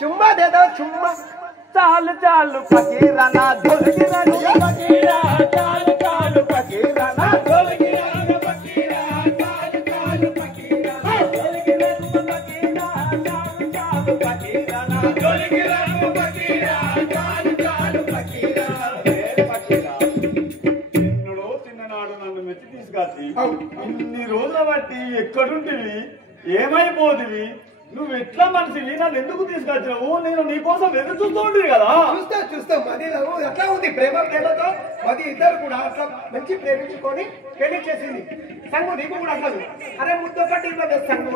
चुम्मा दे दो चुम्मा चाल चाल फकीरा ना ढोल गिराना फकीरा चाल चाल फकीरा ना ढोल गिराना फकीरा चाल चाल फकीरा ढोल गिराना फकीरा चाल चाल फकीरा ना ढोल गिराना फकीरा चाल चाल फकीरा फकीरा నిన్నడో చిన్ననాడు నన్ను మెచ్చి తీసుకొచ్చి ఇన్ని రోజుల బట్టి ఎక్కడుంటివి ఏమైపోతివి నువ్వు ఎట్లా మనిషివి నన్ను ఎందుకు తీసుకొచ్చావు నేను నీకోసం ఎదురు చూస్తూ ఉంటుంది కదా చూస్తా మదిలో ఎట్లా ఉంది ప్రేమతో మది ఇద్దరు కూడా అట్లా మంచి ప్రేమించుకొని పెళ్లి చేసింది సంగు నీకు కూడా అట్లా అరే ముద్దొక్కటి ఇవ్వదు సంగు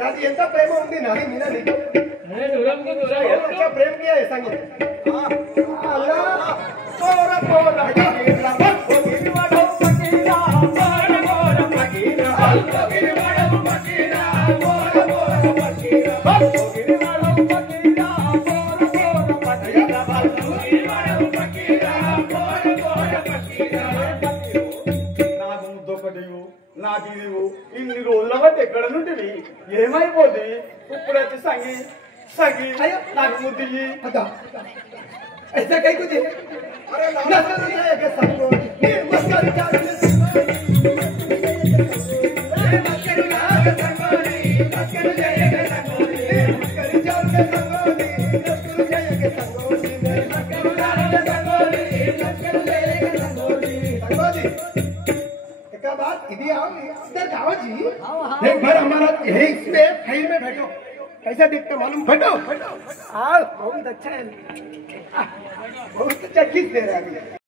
नादी ఎంత ప్రేమ ఉంది నాది మీద నీకు प्रेम किया है संग अल्लाह तोरा तोरा गिरला गिरवाडो फकीरा मोर मोर फकीरा गिरवाडो फकीरा मोर मोर फकीरा गिरवाडो फकीरा मोर मोर फकीरा गिरवाडो फकीरा मोर मोर फकीरा నాకు ముద్దొకటివు నాకు ఇదివు ఇన్ని రోజుల బట్టి ఎక్కడ నుండి ఏమైపోతుంది ఇప్పుడు వచ్చి సంగి संगी నాకు ముద్దియి అదా ऐसा कहीं कुछ अरे ना के संगो ये मस्करी का मस्करी के संगोनी मस्करी के संगोनी मस्करी जाओ के संगोनी मस्करी जाए के संगोनी मस्करी जाए के संगोनी मस्करी जाए के संगोनी संगोनी एक बात इधर आओ इधर आओ जी एक बार हमारा यही पे फाइल में बैठो कैसा दिखता मालूम बैठो बहुत अच्छा है बहुत अच्छा किस दे रहा है